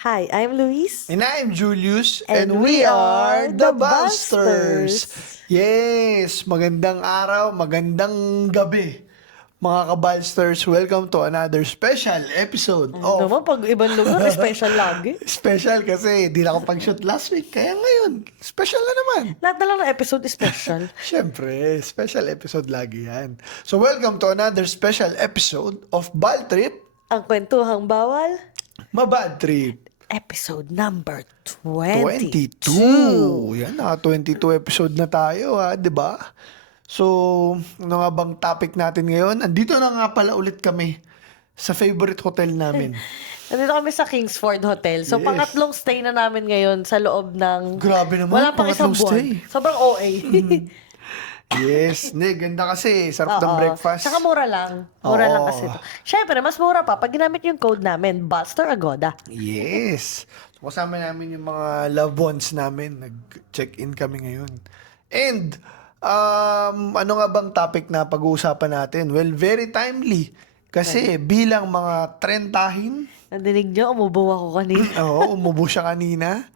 Hi, I'm Luis. And I'm Julius, And and we we are are the the Busters. Busters. Yes, magandang araw, magandang gabi. Mga ka-Busters, welcome to another special episode Ano of naman, pag ibang lugar, special lagi. Special kasi di na ako pag-shoot last week, kaya ngayon, special na naman. Lahat na lang ng episode is special. Siyempre, special episode lagi yan. So welcome to another special episode of Bal Trip, Ang kwentuhang bawal, Mabad Trip. episode number 22. 22. Yan, naka 22 episode na tayo, ha, 'di ba? So, ano nga bang topic natin ngayon? Andito na nga pala ulit kami sa favorite hotel namin. Nandito kami sa Kingsford Hotel. So, Yes. pangatlong stay na namin ngayon sa loob ng... Grabe naman, Wala pang isang pangatlong buwan. stay. Sobrang OA. Yes, ganda kasi. Sarap ng Oo. breakfast. Saka mura lang. Mura lang Oo. kasi ito. Siyempre, mas mura pa pag ginamit yung code namin, Buster Agoda. Yes. So, kasama namin yung mga loved ones namin. Nag-check-in kami ngayon. And, ano nga bang topic na pag-uusapan natin? Well, very timely. Kasi bilang mga trentahin, Nadinig nyo, umubo ako kanina. oo, umubo siya kanina.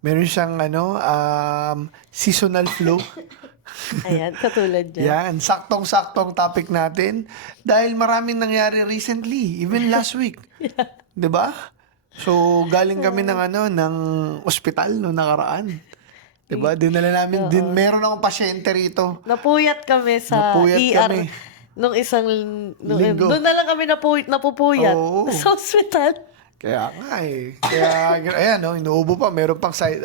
Meron siyang seasonal flu. Ayan, katulad dyan. Yan, saktong-saktong topic natin dahil maraming nangyari recently, even last week. 'Di ba? So, galing kami ng ospital no nakaraan. 'Di ba? Dinala namin din meron akong pasyente rito. Napuyat kami sa Napuyat ER kami. nung isang... Linggo. Doon na lang kami napupuyat. Oo. Sa hospital. Kaya nga eh. Kaya ayan no, inuubo pa, meron pang side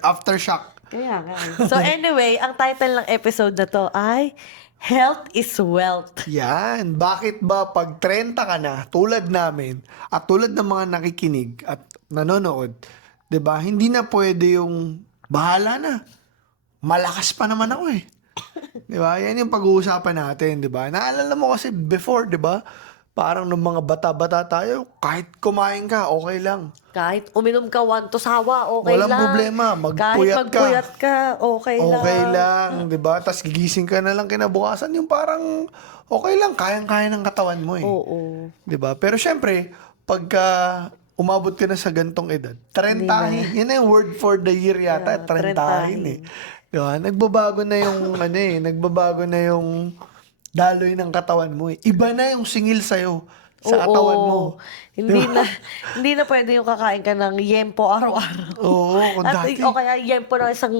aftershock. Kaya nga. So anyway, ang title ng episode na to ay Health is Wealth. Yan. Bakit ba pag 30 ka na, tulad namin, at tulad ng mga nakikinig at nanonood, 'di ba? Hindi na pwede yung bahala na. Malakas pa naman ako eh. 'Di ba? Yan yung pag-uusapan natin, 'di ba? Naalala mo kasi before, 'di ba? Parang nung mga bata-bata tayo, kahit kumain ka, okay lang. Kahit uminom ka one to sawa, okay Walang lang. problema. Magpuyat Kahit ka. magpuyat ka, okay lang. Okay lang, 'di ba? Tapos gigising ka na lang kinabukasan, yung parang okay lang, kayang-kaya ng katawan mo eh. Oo. 'Di ba? Pero syempre, pagka umabot ka na sa gantong edad, trentahin, yun na yung word for the year yata, Yeah, trentahin eh. 'Di ba? Nagbabago na yung nagbabago na yung daloy ng katawan mo eh. Iba na yung singil sa'yo sa katawan mo. Hindi na hindi na pwede yung kakain ka ng yempo araw-araw. Oo, kung At dati. o kaya yempo na isang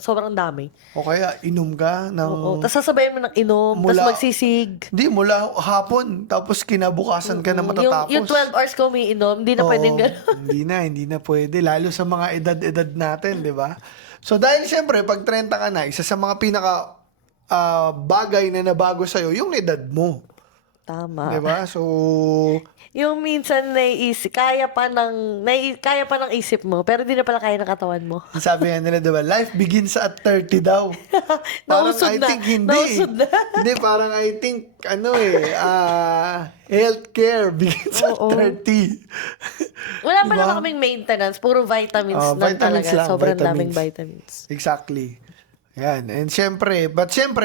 sobrang dami. O kaya inom ka ng... Oo. Tapos sasabayin mo ng inom, Mula- tapos magsisig. Hindi, mula hapon, tapos kinabukasan ka na matatapos. Yung 12 hours ko umiinom, hindi na Oo, pwedeng gano'n. hindi na pwede. Lalo sa mga edad-edad natin, di ba? So, dahil siyempre, pag 30 ka na, isa sa mga pinaka bagay na nabago sa'yo, yung edad mo. Tama. Di ba? So, Yung minsan naiisip, kaya pa ng isip mo, pero di na pala kaya ng katawan mo. sabi nga nila, di ba, life begins at 30 daw. Parang Nausod I na. think hindi. Nausod na. Hindi, parang I think, healthcare begins at Oo. 30. Wala pa Diba? naman kaming maintenance, puro vitamins lang Vitamins talaga. lang, Sobrang vitamins. daming vitamins. Exactly. Yan. And syempre,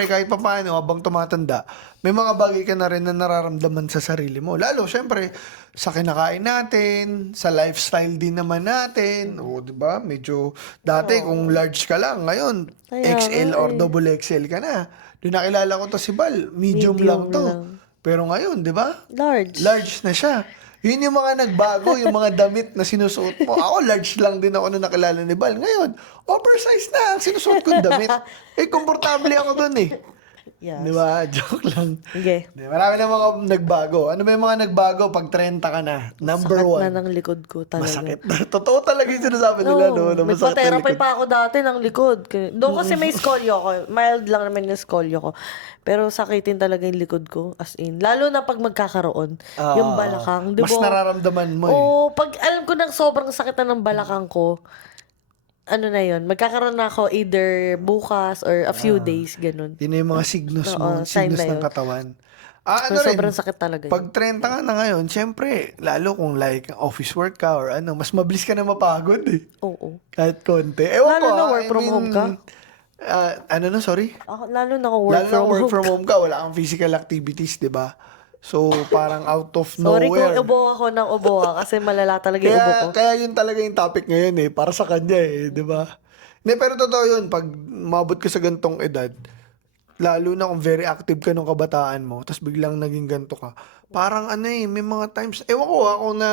kahit pa paano, habang tumatanda, may mga bagay ka na rin na nararamdaman sa sarili mo. Lalo, syempre, sa kinakain natin, sa lifestyle din naman natin. O, di ba? Medyo, dati kung large ka lang, ngayon, Kaya XL nga or eh. double XL ka na. Doon nakilala ko to si Bal, medium lang to. lang. Pero ngayon, di ba? Large. Large na siya. Yun yung mga nagbago, yung mga damit na sinusuot mo. Ako, large lang din ako na nakilala ni Bal. Ngayon, oversize na ang sinusuot kong damit. Komportable ako dun eh. Yes. Di ba? Joke lang. Okay. Di, marami na mga nagbago. Ano ba yung mga nagbago pag 30 ka na? Number Sakit one. na ng likod ko talaga. Masakit na. Totoo talaga yung sinasabi nila, no? Na masakit na Nagpa-therapy likod. pa ako dati ng likod. Doon kasi may scolio ko. Mild lang naman yung scolio ko. Pero sakitin talaga yung likod ko. As in. Lalo na pag magkakaroon. Yung balakang. Di Mas ba? nararamdaman mo eh. Oo. Pag alam ko ng sobrang sakit na ng balakang ko, ano na yun, magkakaroon na ako either bukas or a few days, ganun. Yun na yung mga signos Oo, mo, sign signos na ng yun. katawan. So, sobrang sakit talaga yun. Pag 30 ka na ngayon, syempre, lalo kung like office work ka or mas mabilis ka na mapagod eh. Oo. Kahit konti. Ewan Lalo ko, na work from home ka. Sorry? Ako, lalo na ako work Lalo na from work home. from home ka, wala kang physical activities, di ba? So, parang out of Sorry kung nowhere. ubo ako ng ubo kasi malala talaga yung ubo ko. Kaya yun talaga yung topic ngayon eh, para sa kanya eh, di ba? Hindi, pero totoo yun, pag mabot ka sa gantong edad, lalo na kung very active ka nung kabataan mo, tapos biglang naging ganto ka, parang ano eh, may mga times, ewan ko ako na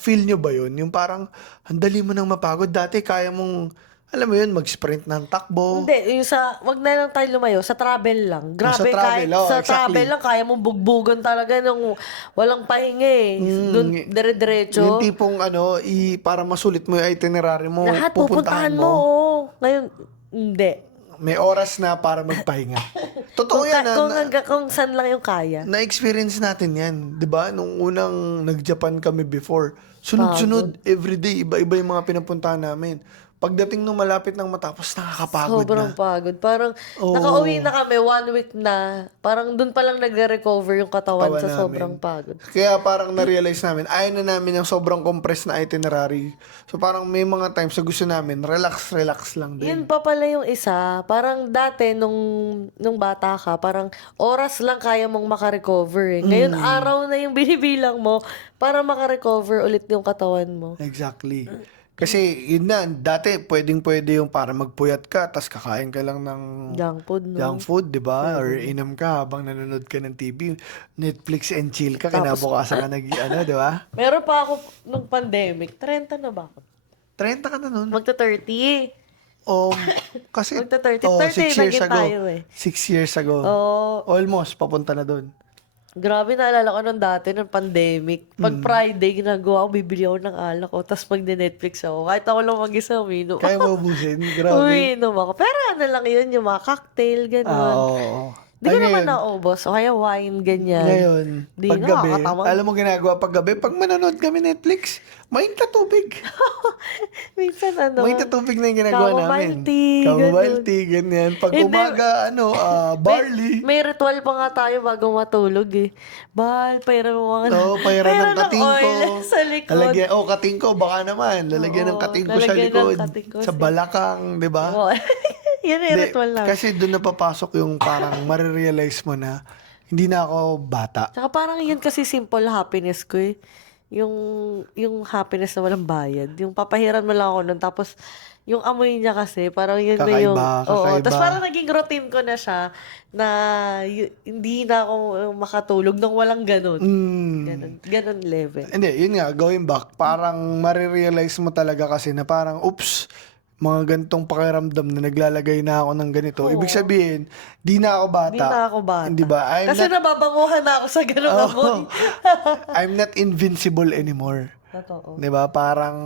feel nyo ba yun? Yung parang, ang dali mo nang mapagod, dati kaya mong, alam mo yun, mag-sprint ng takbo. Hindi, yung wag na lang tayo lumayo, sa travel lang. Sa Grabe, travel, kahit sa exactly. travel lang, kaya mong bugbugan talaga nung walang pahinga eh. Doon, dire-diretso. Yung tipong ano, para masulit mo yung itinerary mo, Lahat pupuntahan mo. Oh. Ngayon, hindi. May oras na para magpahinga. Totoo yan. Kung saan lang yung kaya. Na-experience natin yan. 'Di ba? Nung unang nag-Japan kami before, sunod-sunod, everyday, iba-iba yung mga pinapuntahan namin. Pagdating nung malapit ng matapos, nakakapagod Sobrang na. pagod. Parang, Oo. nakauwi na kami 1 week na. Parang dun pa lang nagre-recover yung katawan Katawan sa namin. sobrang pagod. Kaya parang na-realize namin, ayaw na namin yung sobrang compressed na itinerary. So parang may mga times na gusto namin, relax lang din. Yun pa pala yung isa. Parang dati, nung bata ka, parang oras lang kaya mong makarecover eh. Ngayon, araw na yung binibilang mo para makarecover ulit yung katawan mo. Exactly. Kasi yun na, dati pwede yung para magpuyat ka, tas kakain ka lang ng Junk food, no? junk food, di ba? Or inom ka habang nanonood ka ng TV. Netflix and chill ka, kinabukasan ka di ba? Meron pa ako nung pandemic. 30 na ba ako? 30 ka na nun. Magta-30. Kasi, Magta-30. 30 6 years naging ago. tayo eh. 6 years ago. Oh, Almost, papunta na dun. grabe, naalala ko nung dati, nung pandemic. Pag Friday, ginagawa ko, bibili ako ng alak ko, tapos mag-Netflix ako. Kahit ako lang mag-isa, uminom. Kaya mo ubusin, grabe. Uminom ako. Pero ano lang yun, yung mga cocktail, gano'n. Oo. Di ko Ay, naman ngayon, naubos. O kaya wine, ganyan. Ngayon, Di paggabi, nakakatawa. alam mo ginagawa paggabi, pag manonood kami Netflix, mainit na tubig. Minsan ano. Mainit na tubig na yung ginagawa namin. Chamomile tea, Chamomile ganun. tea, ganyan. Pag Hindi. umaga, barley. May ritual pa nga tayo bago matulog eh. Bahal, pairan mo mga... Oo, pairan ng katingko. oil sa likod. Katingko, baka naman. Lalagyan ng Oo, katingko sa lalagyan ng likod. katingko Sa sa- balakang, di ba? Oo. Yan yung Hindi, ritual lang. kasi doon napapasok yung parang marirealize mo na hindi na ako bata. Tsaka parang yun kasi simple happiness ko eh. Yung happiness na walang bayad. Yung papahiran mo lang ako nun. Tapos, yung amoy niya kasi, parang yun na yung... Oo. Kakaiba. Tapos parang naging routine ko na siya na hindi na ako makatulog nung walang ganun. Ganun level. Hindi, yun nga, going back, parang marirealize mo talaga kasi na parang, oops, mga ganitong pakiramdam na naglalagay na ako ng ganito. Ibig sabihin, di na ako bata. Hindi na ako bata. Hindi ba? Kasi nababanguhan na ako sa ganung amoy. I'm not invincible anymore. Totoo. Di ba? Parang,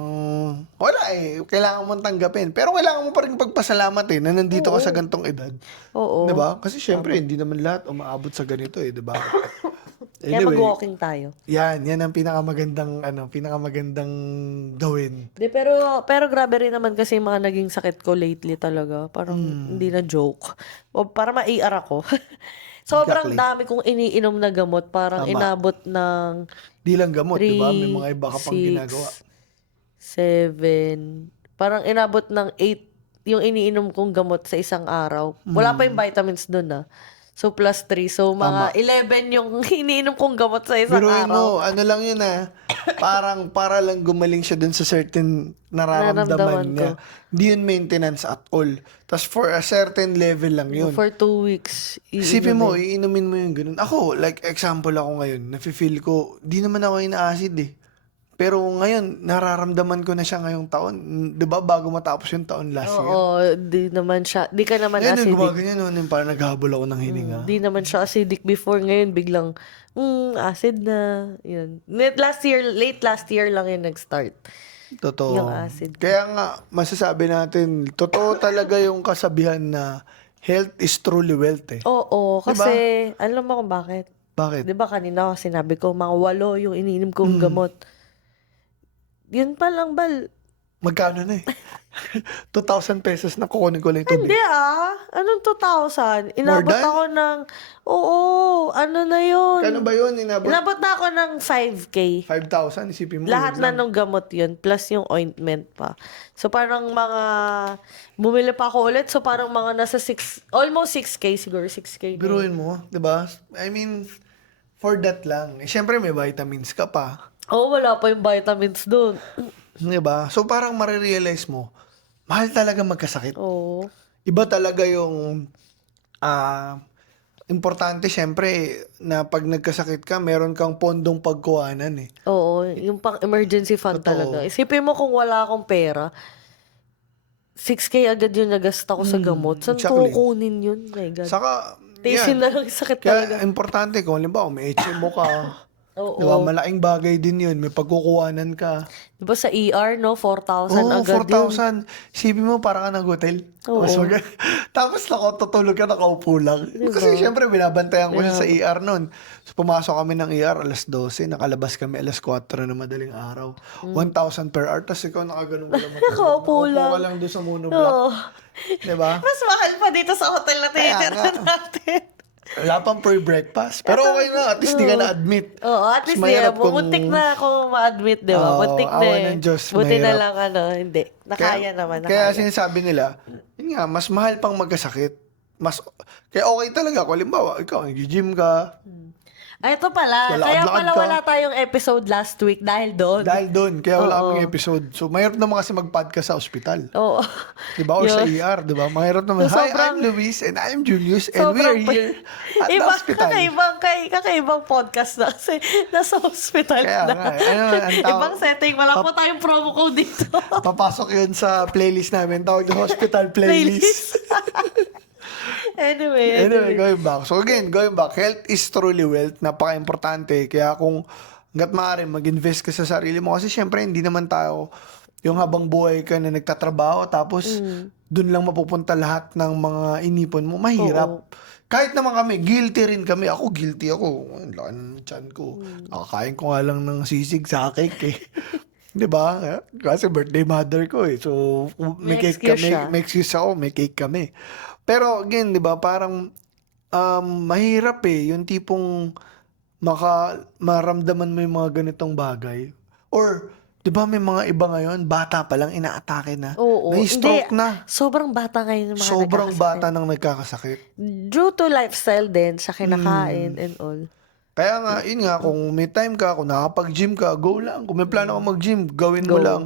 wala eh. Kailangan mong tanggapin. Pero kailangan mo pa rin pagpasalamat eh, na nandito ka sa gantong edad. Oo. Di ba? Kasi syempre, hindi naman lahat umaabot sa ganito eh, di ba? Kaya mag-walking tayo. Yan ang pinakamagandang gawin. Pero grabe rin naman kasi yung mga naging sakit ko lately talaga. Parang hindi na joke. O para ma-AR ako. Sobrang Exactly. dami kong iniinom na gamot. Parang Tama. inabot ng Di lang gamot, di ba? May mga 3, iba ka pang 6, ginagawa. 7. Parang inabot ng 8 yung iniinom kong gamot sa isang araw. Wala pa yung vitamins dun ah. So, plus 3. So, mga 11 yung iniinom kong gamot sa isang Biruin araw. mo, ano lang yun parang para lang gumaling siya dun sa certain nararamdaman Nararamdaman niya. Hindi yun maintenance at all. Tapos for a certain level lang yun. For 2 weeks. Isipin mo, iinumin mo yung ganun. Ako, like example ako ngayon, nafe-feel ko, di naman ako ina-acid eh. Pero ngayon, nararamdaman ko na siya ngayong taon. Di ba, bago matapos yung taon last year. Oo, di ka naman Ngayon, acidic. gumaganyan noon, yung parang naghahabol ako ng hininga. Di naman siya acidic before. Ngayon, biglang, acid na. Yun. Late last year lang yung nag-start. Totoo. Yung acid. Kaya nga, masasabi natin, totoo talaga yung kasabihan na health is truly wealth eh. Oo, kasi, alam mo kung bakit? Bakit? Di ba kanina ako sinabi ko, mga 8 yung iniinom kong gamot. Yun pa lang, Bal. Magkano na eh? 2,000 pesos na kukunin ko lang yung tubig. Hindi Anong 2,000? Inabot than? ako ng, ano na yun? Kano ba yun? Inabot na ako ng 5K. 5,000, isipin mo. Lahat yun na lang. nung gamot yun, plus yung ointment pa. So, parang bumili pa ako ulit. So, parang mga nasa almost 6K siguro, 6K. Biruin mo, di ba? I mean, for that lang. Eh, syempre may vitamins ka pa. Oo, wala pa yung vitamins doon. Di ba? So parang marirealize mo, mahal talaga magkasakit. Oo. Iba talaga yung importante syempre na pag nagkasakit ka, meron kang pondong pagkuhanan eh. Oo, yung pang emergency fund Totoo. talaga. Isipin mo kung wala akong pera, 6K agad yung nagasta ko sa gamot. Saan ko exactly. kukunin yun? My God. Saka, Tiisin yan. na lang sakit Kaya talaga. importante kung halimbawa may HMO ka, Oo. di ba? Malaking bagay din yun. May pagkukuhanan ka. Diba sa ER, no? 4,000 Oo, agad yun. 4,000. Isipin mo, parang ka nag-hotel. Oo. Tapos tutulog ka, nakaupo lang. Diba? Kasi syempre, binabantayan ko siya sa ER noon. So, pumasok kami ng ER, alas 12. Nakalabas kami alas 4 na madaling araw. 1,000 per hour. Tapos ikaw nakaganon ka lang. Nakaupo lang. ka lang doon sa monoblock. Oo. Diba? Mas mahal pa dito sa hotel na Kaya tinitira nga. natin. Wala pang free breakfast. Pero okay na. At least di ka na-admit. Oo, at Mas least mahirap kung- muntik na ako ma-admit, di ba? Oo, Muntik na awa eh. ng Diyos, Buti na mahirap. lang hindi. Nakaya naman, Kaya nakaya. sinasabi nila, yun nga, mas mahal pang magkasakit. Kaya okay talaga. Kung halimbawa, ikaw, nag-gym ka. Ay, ito pala. Lalakad-lakad Kaya pala ka. wala tayong episode last week dahil doon. Dahil doon, kaya wala Oo. kaming episode. So, mahirap naman kasi mag-podcast sa ospital. Oo. Diba? Or sa Yun. ER, diba? Mahirap naman. So, Hi, sobrang- I'm Luis and I'm Julius and we Sobrang are here at the hospital. kakaibang podcast na kasi nasa hospital Kaya na. nga, ang tawag- Ibang setting. Wala po tayong promo code dito. Papasok yun sa playlist namin. Tawag na hospital playlist. Anyway. Going back. So again, going back, health is truly wealth. Napaka-importante. Kaya kung hanggat maaari, mag-invest ka sa sarili mo. Kasi syempre, hindi naman tayo yung habang buhay ka na nagtatrabaho tapos dun lang mapupunta lahat ng mga inipon mo. Mahirap. Kahit naman kami, guilty rin kami. Ako, guilty ako. Ang laki ng tiyan ko. Nakakain ko nga lang ng sisig sa cake eh. Di ba? Kasi birthday mother ko eh. So, may May cake excuse kami. siya. May excuse ako, may cake kami. Pero again, di ba, parang mahirap eh. Yung tipong maramdaman mo yung mga ganitong bagay. Or, di ba may mga iba ngayon, bata pa lang, inaatake na. Oo. Na-stroke Hindi, na. Sobrang bata ngayon yung mga Sobrang nagkakasakit. bata nang nagkakasakit. Due to lifestyle din, sa kinakain and all. Kaya nga, yun nga, kung may time ka, kung nakapag-gym ka, go lang. Kung may plano ka mag-gym, gawin mo Go. lang.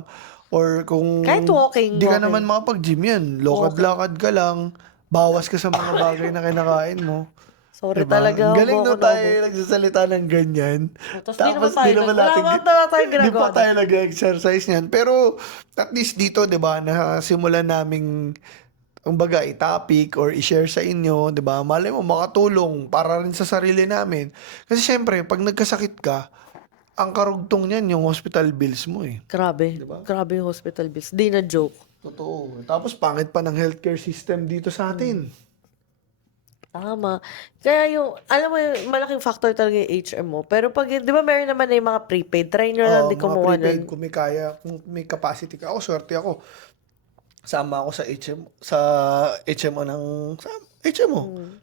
Or kung Kahit walking, di ka walking. naman makapag-gym yan, lakad-lakad ka lang, bawas ka sa mga bagay na kinakain mo. Sorry Diba? talaga. Ang galing bobo no na tayo ako. nagsasalita ng ganyan. Tapos di naman tayo naman wala naman tayo di ginagawa. pa tayo nag-exercise niyan. Pero at least dito, di ba, nasimulan naming kumbaga i-topic or i-share sa inyo, di ba? Malay mo makatulong para rin sa sarili namin. Kasi syempre, pag nagkasakit ka, ang karugtong niyan yung hospital bills mo eh. Grabe. Diba? Grabe yung hospital bills. Di na joke. Totoo. Tapos pangit pa ng healthcare system dito sa atin. Tama. Kaya yung, alam mo yung malaking factor talaga yung HMO. Pero pag, di ba meron naman na yung mga prepaid, try nyo lang Oo, di mga kumuha prepaid, nun. kung may kaya, kung may capacity ka. Ako, swerte ako. Sama ako sa HMO ng HMO.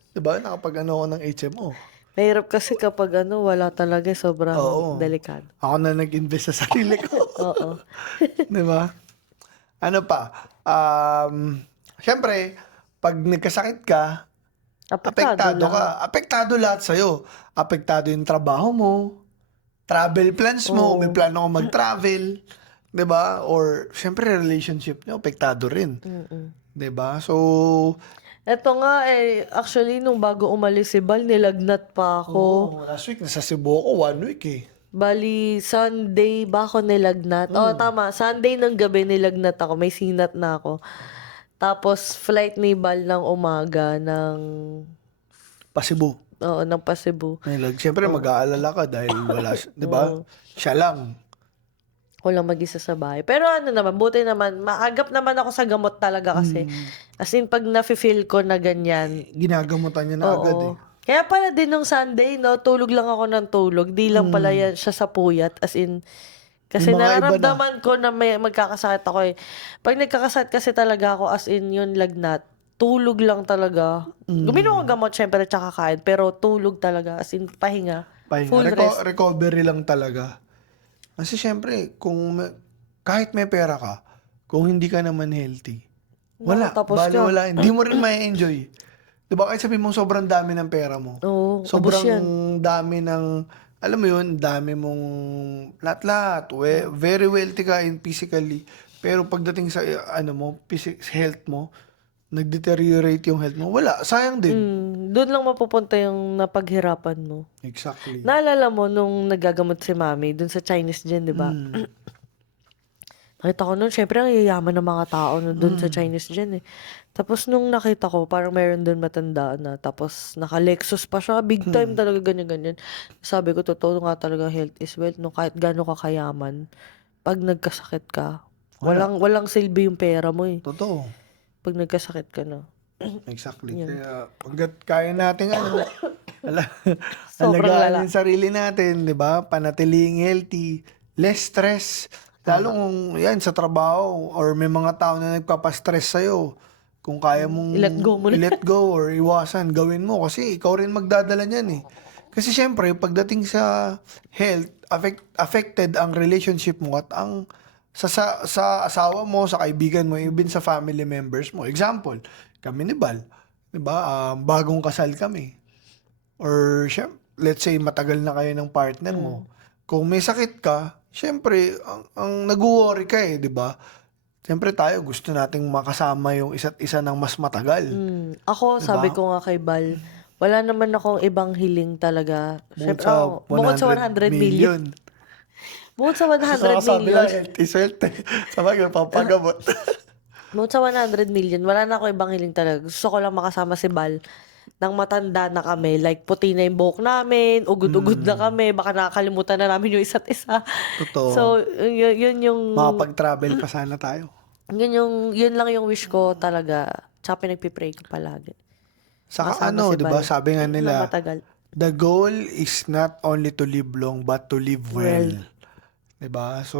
Diba? Nakapag-ano ako ng HMO. Mahirap kasi kapag wala talaga, sobrang Oo. delikado. Ako na nag-invest sa sarili ko. Oo. Diba? Ano pa? Siyempre, pag nagkasakit ka, apektado lang. ka. Apektado lahat sa'yo. Apektado yung trabaho mo, travel plans mo, Oo. may plano ka mag-travel, 'di ba? Or syempre relationship niyo apektado rin. 'Di ba? So, Eto nga actually nung bago umalis si Bal, nilagnat pa ako. last week nasa Cebu ako 1 week eh. Bali, Sunday ba ako nilagnat? Oo, tama. Sunday ng gabi nilagnat ako. May sinat na ako. Tapos, flight ni Bal ng umaga ng Pa-Cebu. ng Cebu. Siyempre mag-aalala ka dahil wala, 'di ba? Siya lang. Ako lang mag-isa sa bahay. Pero naman, buti naman, maagap naman ako sa gamot talaga kasi. As in, pag nafe-feel ko na ganyan, Ginagamutan niya na agad eh. Kaya pala din nung Sunday, tulog lang ako ng tulog. Di lang pala yan siya sa puyat. As in, kasi Yung mga iba na. nararamdaman ko na may magkakasakit ako eh. Pag nagkakasakit kasi talaga ako, as in yun lagnat, tulog lang talaga. Guminom ng gamot, syempre, tsaka kain. Pero tulog talaga, as in pahinga. Full rest. Recovery lang talaga. Kasi syempre, kahit may pera ka, kung hindi ka naman healthy, wala. Tapos Bali ka. wala. Hindi mo rin ma-enjoy. 'Di ba kahit sabihin mong sobrang dami ng pera mo, Oo, ubos sobrang yan. dami ng alam mo 'yun, dami mong lahat-lahat, very wealthy ka in physically, pero pagdating sa ano mo, health mo, nag-deteriorate yung health mo, wala, sayang din. Dun lang mapupunta yung napaghirapan mo. Exactly. Naalala mo nung naggagamot si mami dun sa Chinese Gen, 'di ba? Mm. Nakita ko nun, syempre ang yayaman ng mga tao dun sa Chinese Gen eh. Tapos nung nakita ko, parang meron dun matanda na, tapos naka-Lexus pa siya, big time talaga, ganyan-ganyan. Sabi ko, totoo nga talaga, health is wealth, no? Kahit gaano ka kayaman, pag nagkasakit ka, Wala. walang silbi yung pera mo eh. Totoo. Pag nagkasakit ka na. Exactly. Yan. Kaya hangga't kaya natin Sobrang alagaan lala. yung sarili natin, 'di ba? Panatiling healthy, less stress. Lalo kung yan sa trabaho or may mga tao na nagpapastress sa'yo. Kung kaya mong I-let go mo na. i-let go or iwasan, gawin mo kasi ikaw rin magdadala niyan eh. Kasi syempre, pagdating sa health, affected ang relationship mo at ang sa asawa mo, sa kaibigan mo, even sa family members mo. Example, kami ni Bal, 'di ba? Bagong kasal kami. Or let's say matagal na kayo ng partner mo. Kung may sakit ka, syempre ang nag-worry ka eh, 'di ba? Syempre tayo gusto nating makasama yung isa't isa ng mas matagal. Ako, Diba? sabi ko nga kay Bal, wala naman akong ibang hiling talaga. Bukod Syempre, sa bukod sa 100 million. Bukod sa 100 Sabi million. lang, healthy swerte. Sabi ko, papagamot. Bukod sa 100 million, wala na ako ibang hiling talaga. Gusto ko lang makasama si Bal nang matanda na kami. Like, puti na yung buhok namin, ugod-ugod na kami, baka nakakalimutan na namin yung isa't isa. Totoo. So, yun yung, Makapag-travel pa sana tayo. yun lang yung wish ko talaga. Tsaka pinagpipray ko palagi. Saka Makasama si 'di ba, Bal. sabi nga Na nila, matagal. the goal is not only to live long but to live well. Well. 'Di ba? So,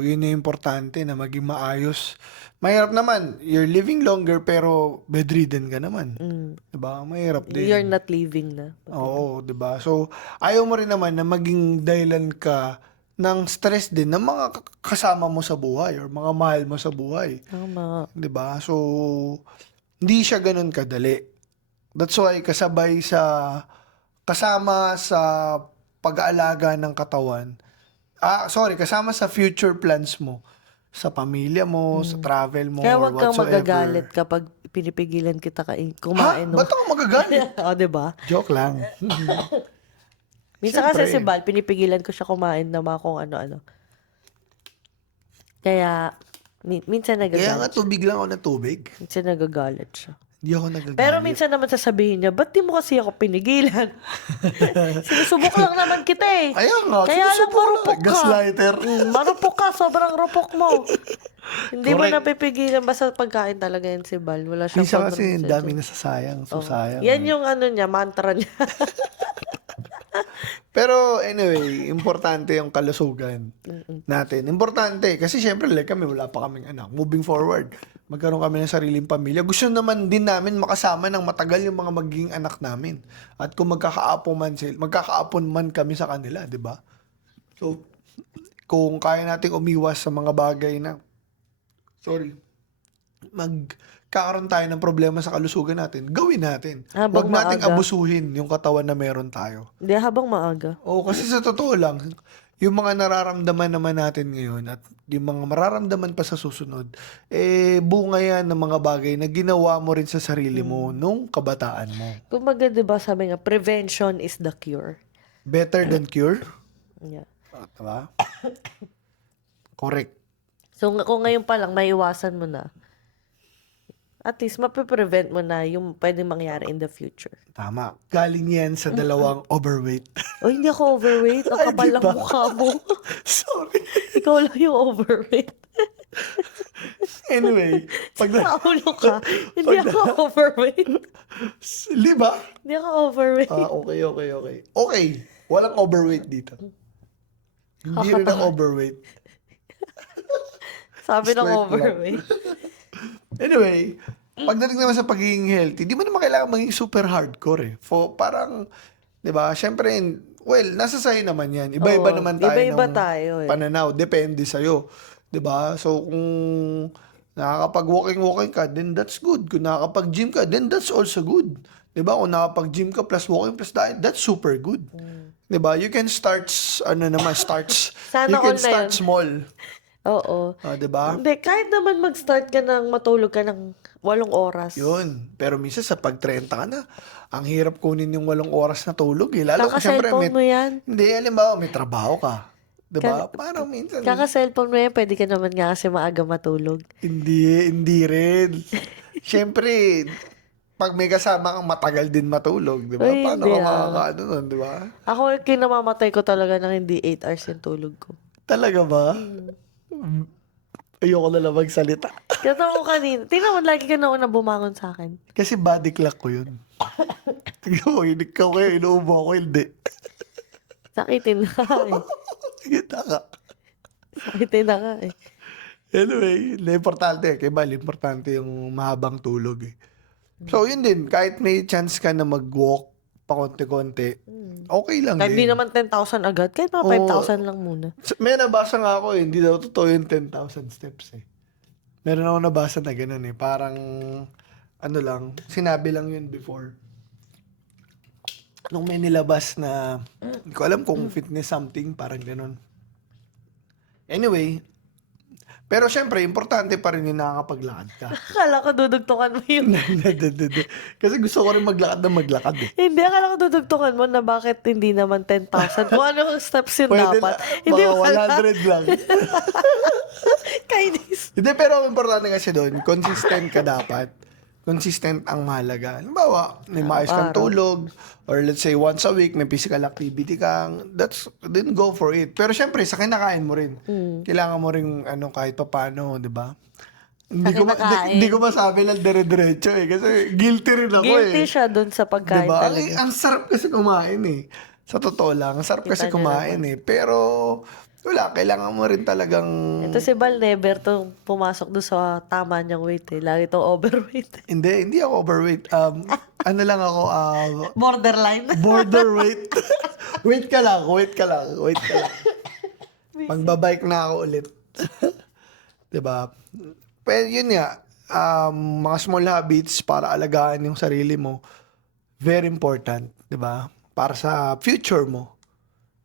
yun yung importante na maging maayos. Mahirap naman, you're living longer pero bedridden ka naman. 'Di ba? Mahirap You're din. not living na. Oo, 'di ba? So, ayaw mo rin naman na maging dahilan ka ng stress din ng mga kasama mo sa buhay or mga mahal mo sa buhay. Tama. 'Di ba? So, hindi siya ganoon kadali. That's why kasama sa pag-aalaga ng katawan. Kasama sa future plans mo, sa pamilya mo, sa travel mo, Kaya or wag kang whatsoever. magagalit kapag pinipigilan kita Ha? kumain, no? Ba't ako magagalit? O, diba? Joke lang. Minsan kasi Siyempre. si Bal, pinipigilan ko siya kumain ng mga kung ano-ano. Kaya, minsan Kaya nga nagagalit. tubig lang ako ng tubig. Minsan nagagalit siya. Hindi ako nagagalit. Pero minsan naman sasabihin niya, ba't di mo kasi ako pinigilan? Sinusubok lang naman kita eh. Ayan nga, Kaya lang sinusubok lang. marupok ka. Gaslighter. Marupok ka, sobrang rupok mo. Hindi mo Correct. napipigilan, basta pagkain talaga yan si Bal. Wala siyang Minsan kasi control ang sa dami dyan. nasasayang. So, Oo. sayang. Yan yung ano niya, mantra niya. Pero anyway, importante yung kalusugan natin. Importante. Kasi syempre, like kami, wala pa kaming anak. Moving forward, magkaroon kami ng sariling pamilya. Gusto naman din namin makasama ng matagal yung mga magiging anak namin. At kung magkakaapon man kami sa kanila, di ba? So, kung kaya nating umiwas sa mga bagay na, magkakaroon tayo ng problema sa kalusugan natin, gawin natin. Habang Huwag nating maaga. abusuhin yung katawan na meron tayo. Hindi, habang maaga. Oo, kasi sa totoo lang, yung mga nararamdaman naman natin ngayon at yung mga mararamdaman pa sa susunod, bunga yan ng mga bagay na ginawa mo rin sa sarili mo nung kabataan mo. Kumbaga, di ba, sabi nga, prevention is the cure. Better than cure? Yeah. Diba? Correct. So, kung ngayon pa lang, maiwasan mo na, at least, mapiprevent mo na yung pwedeng mangyari in the future. Tama. Galing yan sa dalawang overweight. O, hindi ako overweight. Ang Ay, kapal di ng ba? mukha mo. Sorry. Ikaw lang yung overweight. Anyway, Naulo ka. Hindi ako overweight. di ba? Hindi ako overweight. Okay. Okay, walang overweight dito. Hindi rin ang overweight. Sabi ng Slight lang. overweight. Anyway, pagdating naman sa pagiging healthy, di mo naman kailangan maging super hardcore eh. Parang, di ba, syempre, well, nasa sa'yo naman yan. Iba-iba Oo, naman tayo iba-iba ng tayo eh. pananaw. Depende sa'yo. Di ba? So, kung Nakakapag-walking ka, then that's good. Kung nakakapag-gym ka, then that's also good. 'Di ba? Kung nakakapag-gym ka plus walking plus diet, that's super good. 'Di ba? You can start, Sana you can all na start yun. small. Oo. 'Di ba? Hindi, kahit naman mag-start ka ng matulog ka ng 8 oras. Yun. Pero minsan sa pag 30 ka na, ang hirap kunin yung 8 oras na tulog eh. Lalo kung syempre, Kaka-cellphone mo yan. hindi, halimbawa, may trabaho ka. 'Di ba? Parang minsan, Kaka-cellphone mo yan, pwede ka naman nga kasi maaga matulog. hindi rin. Syempre, pag may kasama kang matagal din matulog, 'di ba? Ay, Paano hindi ka ah. makakaano nun, 'di ba? Ako, kinamamatay ko talaga ng hindi 8 hours yung tulog ko. Talaga ba? Ayoko na lang magsalita. Kaya ako kanina, tingnan mo, lagi ka na una bumangon sa akin. Kasi body clock ko yun. Tignan mo, ikaw kayo, inuubo ako, hindi. Sakitin na ka eh. Kita ka. Sakitin na ka eh. Anyway, importante, kay Bal, importante yung mahabang tulog eh. So, yun din, kahit may chance ka na mag-walk pa konti-konti, okay lang Kahit di din. naman 10,000 agad, kahit mga Oo. 5,000 lang muna. May nabasa nga ako eh, hindi daw totoo yung 10,000 steps eh. Meron ako nabasa na ganun eh, parang, ano lang, sinabi lang yun before. Nung may nilabas na, hindi ko alam kung fitness something, parang ganun. Anyway, pero syempre, importante pa rin yung nakakapaglakad ka. Akala ko dudugtungan mo yung... Kasi gusto ko rin maglakad na maglakad eh. Hindi, akala ko dudugtungan mo na bakit hindi naman 10,000. Kung ano ang steps yun Pwede dapat. na, Hindi mga mo alam. 100 lang. Kainis. Hindi, pero ang importante kasi doon, consistent ka dapat. Consistent ang mahalaga. Halimbawa, may maayos kang tulog, or let's say once a week, may physical activity kang, then go for it. Pero syempre, sa kinakain mo rin. Kailangan mo rin, kahit pa paano, di ba? kinakain. Hindi ko masabi lang dire-diretso eh. Kasi guilty rin ako Guilty eh. siya dun sa pagkain Diba? talaga. Ang sarap kasi kumain eh. Sa totoo lang, ang sarap kasi Kita niyo kumain eh. Pero, wala, kailangan mo rin talagang... Ito si Val never to pumasok doon sa tama niyang weight eh. Lagi itong overweight. Hindi ako overweight. Ano lang ako, Borderline. borderweight. Wait ka lang. Magbabike na ako ulit. Diba? Pero yun nga, mga small habits para alagaan yung sarili mo, very important. Diba? Para sa future mo.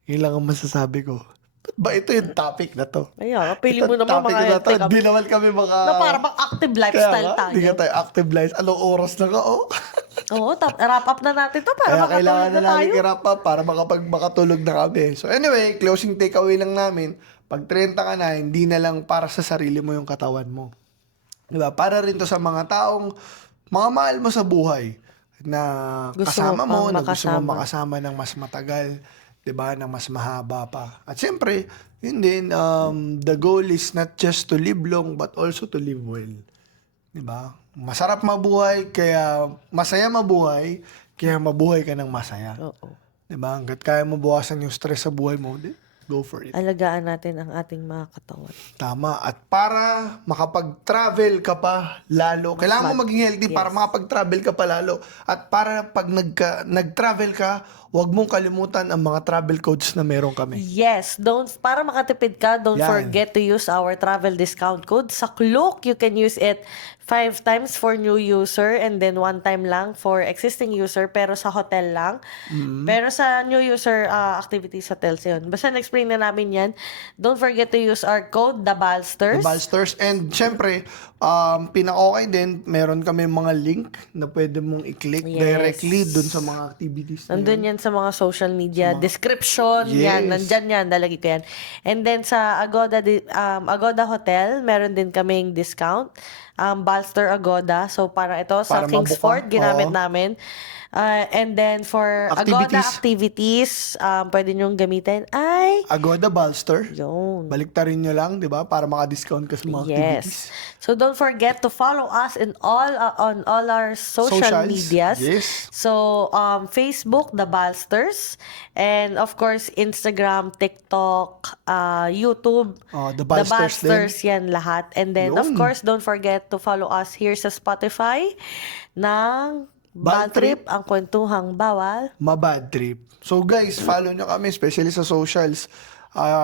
Yun lang ang masasabi ko. Ba't ba ito yung topic na to? Ayun, pili mo Ito, naman topic mga na to. healthy kami. Hindi naman kami mga... Na para bang active lifestyle Kaya nga, tayo. hindi ka tayo active lives. Anong oras na ka, oh? Oo, wrap up na natin to para Kaya kailangan makatulog na na tayo. namin i-wrap up para makatulog na kami. So anyway, closing takeaway lang namin, pag 30 ka na, hindi na lang para sa sarili mo yung katawan mo. Diba? Para rin to sa mga taong, mga mahal mo sa buhay, na Gusto kasama mo mo, pang na gusto mo makasama. makasama ng mas matagal, diba? Ng mas mahaba pa. At siyempre, yun din, the goal is not just to live long, but also to live well. Diba? Masarap mabuhay, kaya masaya mabuhay, kaya mabuhay ka ng masaya. Oo. Diba? Hanggat kaya mo bawasan yung stress sa buhay mo, go for it. Alagaan natin ang ating mga katawan. Tama. At para makapag-travel ka pa lalo, kailangan mo maging healthy para makapag-travel ka pa lalo. At para pag nag-travel ka, huwag mong kalimutan ang mga travel codes na meron kami. Yes, para makatipid ka, don't Yan. forget to use our travel discount code. Sa Klook, you can use it 5 times for new user and then 1 time lang for existing user, pero sa hotel lang. Pero sa new user activities hotels yun. Basta na-explain na namin yan. Don't forget to use our code, The Balsters. Balsters. And syempre, pinaka-okay din, meron kami mga link na pwede mong i-click Yes. directly dun sa mga activities na Nandun yan sa mga social media, description, Yes. yan, nandyan yan, nalagay ko yan. And then sa Agoda Hotel, meron din kaming discount, Balster Agoda. So para ito sa Para Kingsford, mabuka. ginamit Oo. namin. And then for Agoda activities, pwede nyong gamitin ay, Agoda Balster. yun. Baliktarin nyo lang, di ba? Para maka-discount ka sa mga activities. Yes. So don't forget to follow us in on all our social Socials. medias. Yes. So Facebook, The Balsters, and of course Instagram, TikTok, YouTube, The Balsters yan lahat. And then of Yun. course don't forget to follow us here sa Spotify ng Bad Bad Trip, ang kwentuhang bawal. Mabad Trip. So guys, follow nyo kami, especially sa socials.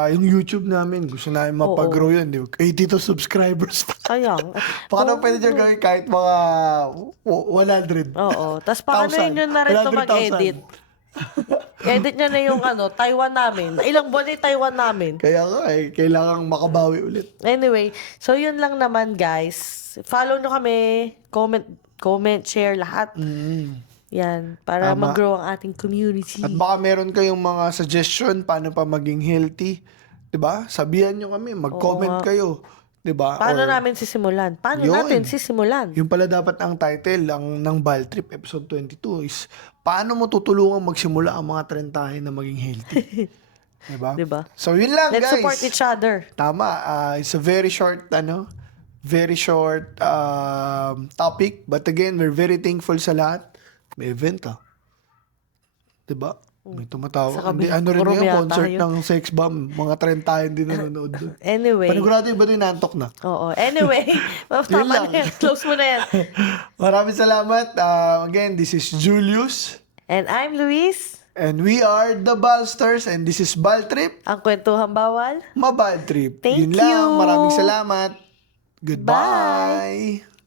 Yung YouTube namin, gusto namin mapag-grow yun. Di ba? 82 subscribers pa. Sayang. Paano pwede dyan gawin kahit mga 100? Oo. Tapos paano nyo na rin ito 100,000. mag-edit? Edit nyo na yung Taiwan namin. Ilang buwan na yung Taiwan namin. Kaya nga kailangang makabawi ulit. Anyway, so yun lang naman guys. Follow nyo kami. Comment, share, lahat. Yan. Para Tama. mag-grow ang ating community. At baka meron kayong mga suggestion paano pa maging healthy. 'Di ba? Sabihan nyo kami, mag-comment nga. kayo. 'Di ba? Paano Or- namin sisimulan? Paano Yun. natin sisimulan? Yung pala dapat ang title ng Bal Trip episode 22 is paano mo tutulungan magsimula ang mga trentahin na maging healthy. 'Di ba? Diba? So yun lang Let's guys. support each other. Tama. It's a very short topic. But again, we're very thankful sa lahat. May event 'Di ba? May Sa tumatawa. Hindi, kabilang ano rin room ngayon, yata concert yun. ng Sex Bomb. Mga 30 din nanonood doon. Anyway. Panigurado yung ba ito inantok na? Oo. Anyway. Tama lang. na yan. Close mo na yan. Maraming salamat. Again, this is Julius. And I'm Luis. And we are the Balsters. And this is Bal Trip. Ang kwentuhang bawal. Mabal Trip. Thank Yun lang. you. Maraming salamat. Goodbye. Bye.